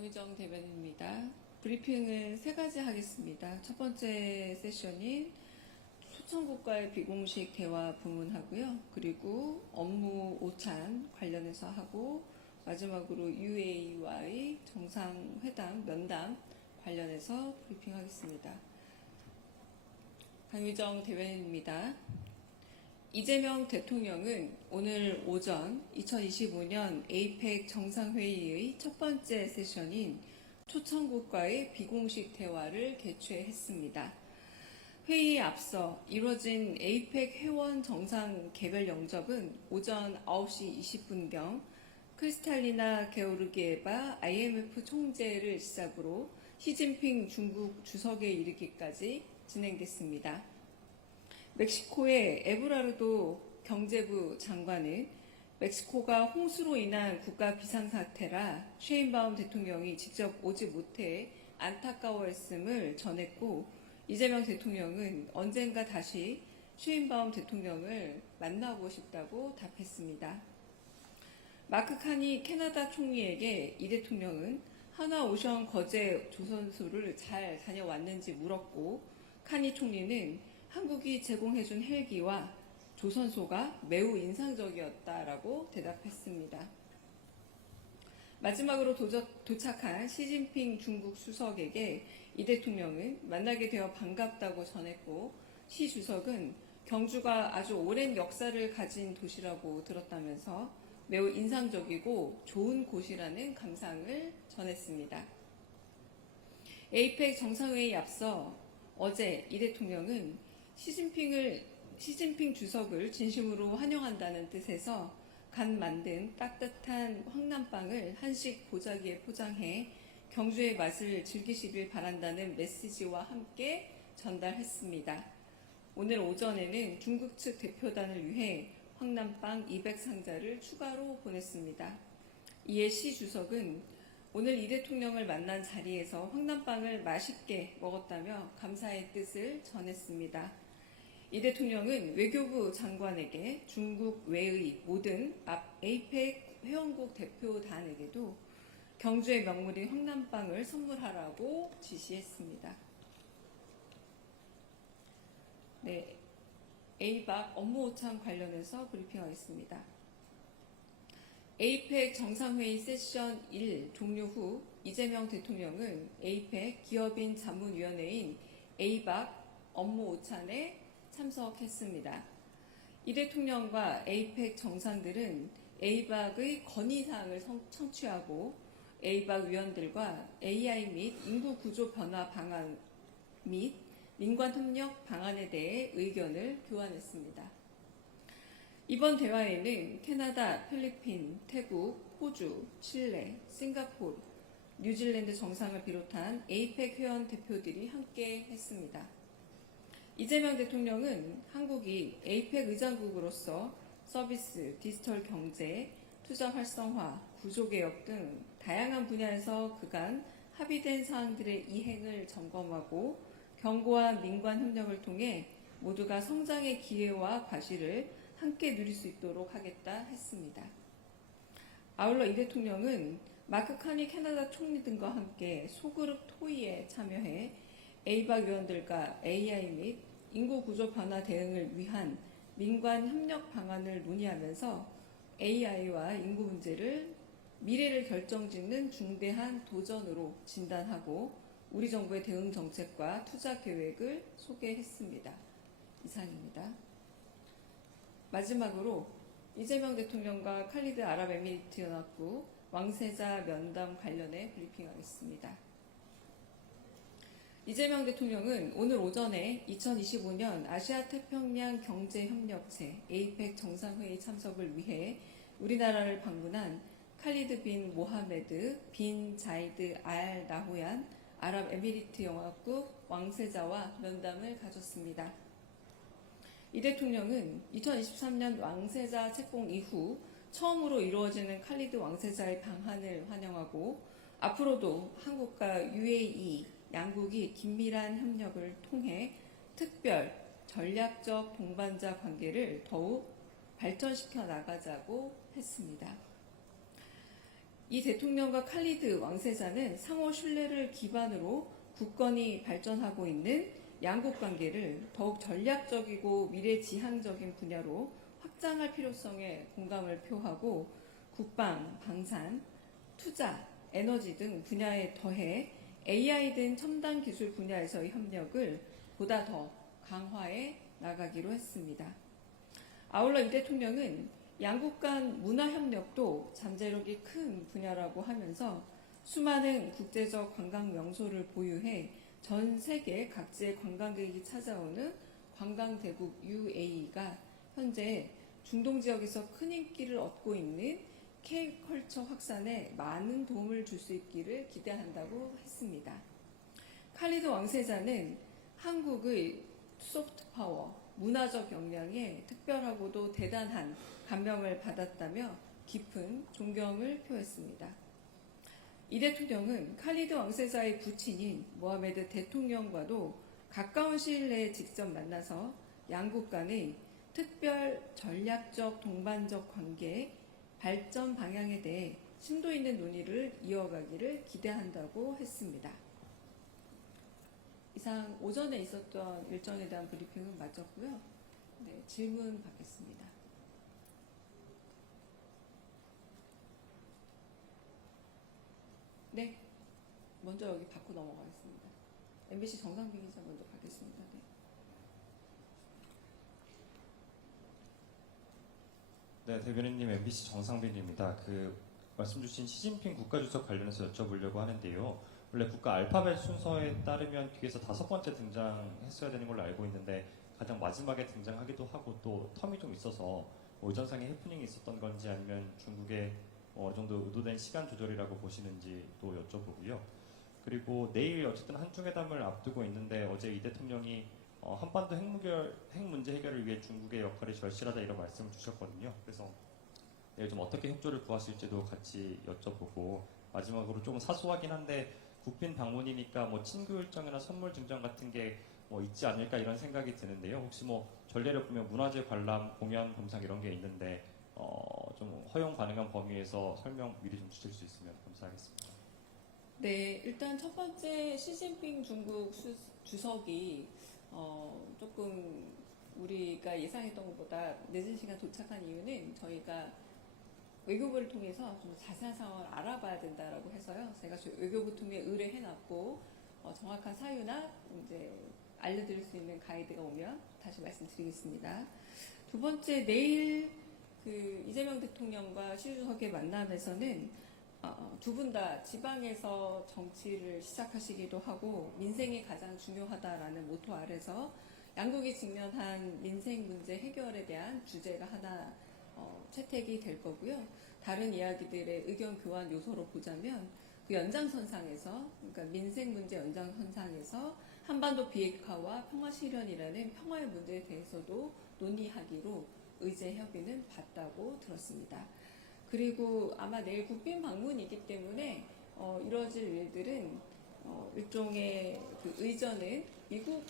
강유정 대변인입니다. 브리핑은 세 가지 하겠습니다. 첫 번째 세션인 초청국과의 비공식 대화 부문하고요. 그리고 업무 오찬 관련해서 하고 마지막으로 UAE와의 정상회담 면담 관련해서 브리핑하겠습니다. 강유정 대변인입니다. 이재명 대통령은 오늘 오전 2025년 에이펙 정상회의의 첫 번째 세션인 초청국과의 비공식 대화를 개최했습니다. 회의에 앞서 이뤄진 에이펙 회원 정상 개별 영접은 오전 9시 20분경 크리스탈리나 게오르기에바 IMF 총재를 시작으로 시진핑 중국 주석에 이르기까지 진행됐습니다. 멕시코의 에브라르도 경제부 장관은 멕시코가 홍수로 인한 국가 비상사태라 셰인바움 대통령이 직접 오지 못해 안타까워했음을 전했고, 이재명 대통령은 언젠가 다시 셰인바움 대통령을 만나고 싶다고 답했습니다. 마크 카니 캐나다 총리에게 이 대통령은 하나오션 거제 조선소를 잘 다녀왔는지 물었고, 카니 총리는 한국이 제공해준 헬기와 조선소가 매우 인상적이었다라고 대답했습니다. 마지막으로 도착한 시진핑 중국 수석에게 이 대통령은 만나게 되어 반갑다고 전했고, 시 주석은 경주가 아주 오랜 역사를 가진 도시라고 들었다면서 매우 인상적이고 좋은 곳이라는 감상을 전했습니다. 에이펙 정상회의에 앞서 어제 이 대통령은 시진핑 주석을 진심으로 환영한다는 뜻에서 간 만든 따뜻한 황남빵을 한식 보자기에 포장해 경주의 맛을 즐기시길 바란다는 메시지와 함께 전달했습니다. 오늘 오전에는 중국 측 대표단을 위해 황남빵 200상자를 추가로 보냈습니다. 이에 시 주석은 오늘 이 대통령을 만난 자리에서 황남빵을 맛있게 먹었다며 감사의 뜻을 전했습니다. 이 대통령은 외교부 장관에게 중국 외의 모든 에이펙 회원국 대표단에게도 경주의 명물인 황남빵을 선물하라고 지시했습니다. 네, 에이박 업무 오찬 관련해서 브리핑하겠습니다. 에이펙 정상회의 세션 1 종료 후 이재명 대통령은 에이펙 기업인 자문위원회인 에이박 업무 오찬에 참석했습니다. 이 대통령과 에이펙 정상들은 에이박의 건의사항을 청취하고 에이박 위원들과 AI 및 인구 구조 변화 방안 및 민관 협력 방안에 대해 의견을 교환했습니다. 이번 대화에는 캐나다, 필리핀, 태국, 호주, 칠레, 싱가포르, 뉴질랜드 정상을 비롯한 에이펙 회원 대표들이 함께 했습니다. 이재명 대통령은 한국이 에이펙 의장국으로서 서비스, 디지털 경제, 투자 활성화, 구조개혁 등 다양한 분야에서 그간 합의된 사항들의 이행을 점검하고 경고와 민관 협력을 통해 모두가 성장의 기회와 과실을 함께 누릴 수 있도록 하겠다 했습니다. 아울러 이 대통령은 마크 카니 캐나다 총리 등과 함께 소그룹 토의에 참여해 에이박 위원들과 AI 및 인구 구조 변화 대응을 위한 민관 협력 방안을 논의하면서 AI와 인구 문제를 미래를 결정짓는 중대한 도전으로 진단하고 우리 정부의 대응 정책과 투자 계획을 소개했습니다. 이상입니다. 마지막으로 이재명 대통령과 칼리드 아랍에미리트 연합국 왕세자 면담 관련해 브리핑하겠습니다. 이재명 대통령은 오늘 오전에 2025년 아시아태평양 경제협력체 에이펙 정상회의 참석을 위해 우리나라를 방문한 칼리드 빈 모하메드 빈 자이드 알 나후얀 아랍에미리트 연합국 왕세자와 면담을 가졌습니다. 이 대통령은 2023년 왕세자 책봉 이후 처음으로 이루어지는 칼리드 왕세자의 방한을 환영하고 앞으로도 한국과 UAE 양국이 긴밀한 협력을 통해 특별 전략적 동반자 관계를 더욱 발전시켜 나가자고 했습니다. 이 대통령과 칼리드 왕세자는 상호 신뢰를 기반으로 국권이 발전하고 있는 양국 관계를 더욱 전략적이고 미래지향적인 분야로 확장할 필요성에 공감을 표하고 국방, 방산, 투자, 에너지 등 분야에 더해 AI 등 첨단 기술 분야에서의 협력을 보다 더 강화해 나가기로 했습니다. 아울러 이 대통령은 양국 간 문화협력도 잠재력이 큰 분야라고 하면서 수많은 국제적 관광 명소를 보유해 전 세계 각지의 관광객이 찾아오는 관광대국 UAE가 현재 중동 지역에서 큰 인기를 얻고 있는 K-컬처 확산에 많은 도움을 줄 수 있기를 기대한다고 했습니다. 칼리드 왕세자는 한국의 소프트 파워, 문화적 역량에 특별하고도 대단한 감명을 받았다며 깊은 존경을 표했습니다. 이 대통령은 칼리드 왕세자의 부친인 모하메드 대통령과도 가까운 시일 내에 직접 만나서 양국 간의 특별 전략적 동반적 관계 발전 방향에 대해 심도 있는 논의를 이어가기를 기대한다고 했습니다. 이상 오전에 있었던 일정에 대한 브리핑은 마쳤고요. 네, 질문 받겠습니다. 네, 먼저 여기 받고 넘어가겠습니다. MBC 정상빈 기자 먼저 가겠습니다. 네, 대변인님 MBC 정상빈입니다. 말씀 주신 시진핑 국가주석 관련해서 여쭤보려고 하는데요. 원래 국가 알파벳 순서에 따르면 뒤에서 5번째 등장했어야 되는 걸로 알고 있는데 가장 마지막에 등장하기도 하고 또 텀이 좀 있어서 의전상의 해프닝이 있었던 건지 아니면 중국의 어느 정도 의도된 시간 조절이라고 보시는지 또 여쭤보고요. 그리고 내일 어쨌든 한중회담을 앞두고 있는데 어제 이 대통령이 한반도 핵 문제 해결을 위해 중국의 역할이 절실하다 이런 말씀을 주셨거든요. 그래서 내일 좀 어떻게 협조를 구하실지도 같이 여쭤보고 마지막으로 조금 사소하긴 한데 국빈 방문이니까 뭐 친구 일정이나 선물 증정 같은 게 뭐 있지 않을까 이런 생각이 드는데요. 혹시 뭐 전례를 보면 문화재 관람, 공연, 검상 이런 게 있는데 좀 허용 가능한 범위에서 설명 미리 좀 주실 수 있으면 감사하겠습니다. 네, 일단 첫 번째 시진핑 중국 주석이 조금 우리가 예상했던 것보다 늦은 시간 도착한 이유는 저희가 외교부를 통해서 좀 자세한 상황을 알아봐야 된다라고 해서요. 제가 외교부 통해 의뢰해놨고 정확한 사유나 이제 알려드릴 수 있는 가이드가 오면 다시 말씀드리겠습니다. 두 번째, 내일 이재명 대통령과 시 주석의 만남에서는 두 분 다 지방에서 정치를 시작하시기도 하고 민생이 가장 중요하다라는 모토 아래서 양국이 직면한 민생 문제 해결에 대한 주제가 하나 채택이 될 거고요. 다른 이야기들의 의견 교환 요소로 보자면 그 연장선상에서, 그러니까 민생 문제 연장선상에서 한반도 비핵화와 평화 실현이라는 평화의 문제에 대해서도 논의하기로 의제 협의는 봤다고 들었습니다. 그리고 아마 내일 국빈 방문이기 때문에 이루어질 일들은 일종의 그 의전은 미국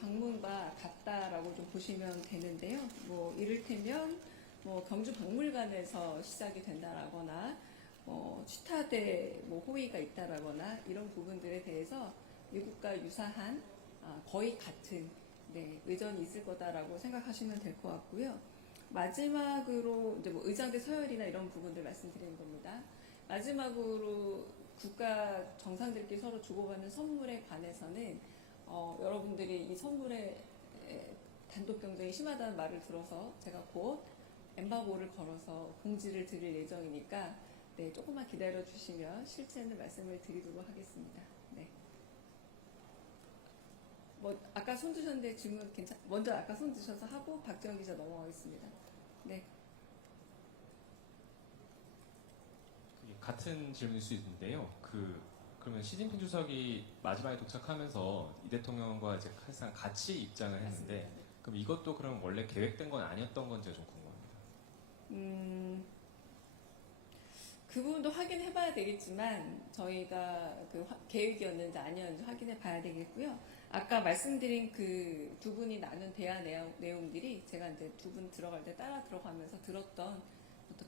방문과 같다라고 좀 보시면 되는데요. 뭐 이를테면 경주 박물관에서 시작이 된다라거나 취타대 호의가 있다라거나 이런 부분들에 대해서 미국과 유사한 거의 같은 의전이 있을 거다라고 생각하시면 될 것 같고요. 마지막으로 이제 의장대 서열이나 이런 부분들 말씀드리는 겁니다. 마지막으로 국가 정상들끼리 서로 주고받는 선물에 관해서는 여러분들이 이 선물에 단독 경쟁이 심하다는 말을 들어서 제가 곧 엠바고를 걸어서 공지를 드릴 예정이니까 조금만 기다려 주시면 실체는 말씀을 드리도록 하겠습니다. 네. 아까 손 드셨는데 질문 먼저 아까 손 드셔서 하고 박지원 기자 넘어가겠습니다. 네. 같은 질문일 수 있는데요. 그러면 시진핑 주석이 마지막에 도착하면서 이 대통령과 이제 사실상 같이 입장을 했는데, 맞습니다. 그럼 이것도 그럼 원래 계획된 건 아니었던 건지 좀 궁금합니다. 그 부분도 확인해봐야 되겠지만 저희가 계획이었는지 아니었는지 확인해봐야 되겠고요. 아까 말씀드린 그 두 분이 나눈 대화 내용들이 제가 이제 두 분 들어갈 때 따라 들어가면서 들었던,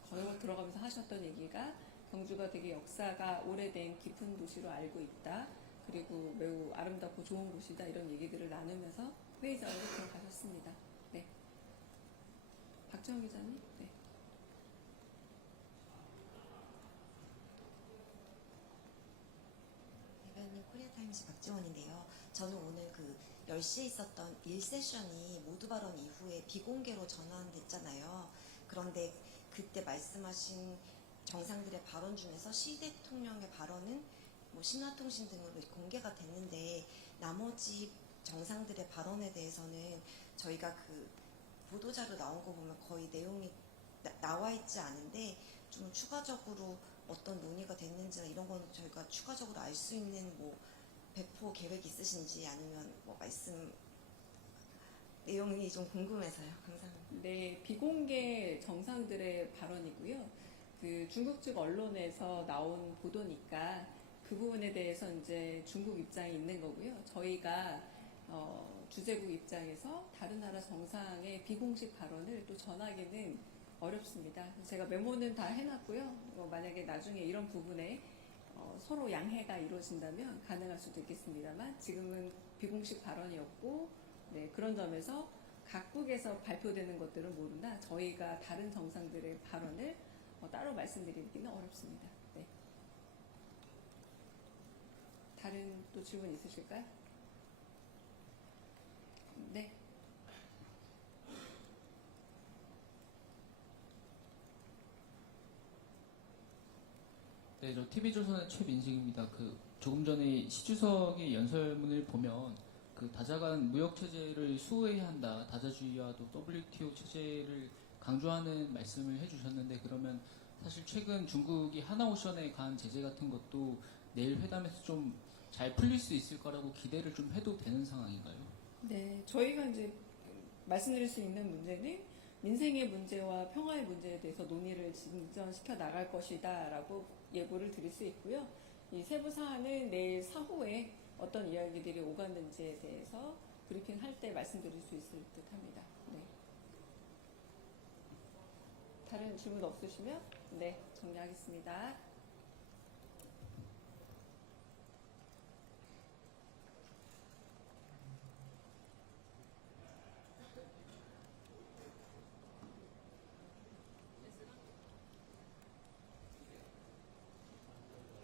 거의 들어가면서 하셨던 얘기가 경주가 되게 역사가 오래된 깊은 도시로 알고 있다. 그리고 매우 아름답고 좋은 곳이다. 이런 얘기들을 나누면서 회의장으로 들어가셨습니다. 네. 박정희 기자님. 네. 대변인 코리아타임스 박지원인데요. 저는 오늘 그 10시에 있었던 1세션이 모두 발언 이후에 비공개로 전환됐잖아요. 그런데 그때 말씀하신 정상들의 발언 중에서 시 대통령의 발언은 뭐 신화통신 등으로 공개가 됐는데 나머지 정상들의 발언에 대해서는 저희가 그 보도자료 나온 거 보면 거의 내용이 나와 있지 않은데 좀 추가적으로 어떤 논의가 됐는지나 이런 거는 저희가 추가적으로 알 수 있는 뭐 배포 계획 있으신지 아니면 뭐 말씀 내용이 좀 궁금해서요. 감사합니다. 네, 비공개 정상들의 발언이고요. 그 중국 측 언론에서 나온 보도니까 그 부분에 대해서 이제 중국 입장이 있는 거고요. 저희가 주재국 입장에서 다른 나라 정상의 비공식 발언을 또 전하기는 어렵습니다. 제가 메모는 다 해놨고요. 만약에 나중에 이런 부분에 서로 양해가 이루어진다면 가능할 수도 있겠습니다만 지금은 비공식 발언이었고 네, 그런 점에서 각국에서 발표되는 것들은 모르나 저희가 다른 정상들의 발언을 따로 말씀드리기는 어렵습니다. 네. 다른 또 질문 있으실까요? 네. 네, 저 TV조선의 최민식입니다. 조금 전에 시 주석의 연설문을 보면 다자간 무역 체제를 수호해야 한다, 다자주의와 또 WTO 체제를 강조하는 말씀을 해주셨는데 그러면 사실 최근 중국이 하나오션에 간 제재 같은 것도 내일 회담에서 좀 잘 풀릴 수 있을 거라고 기대를 좀 해도 되는 상황인가요? 네, 저희가 이제 말씀드릴 수 있는 문제는 민생의 문제와 평화의 문제에 대해서 논의를 진전시켜 나갈 것이다라고 예고를 드릴 수 있고요. 이 세부 사안은 내일 사후에 어떤 이야기들이 오갔는지에 대해서 브리핑할 때 말씀드릴 수 있을 듯합니다. 네. 다른 질문 없으시면 네, 정리하겠습니다.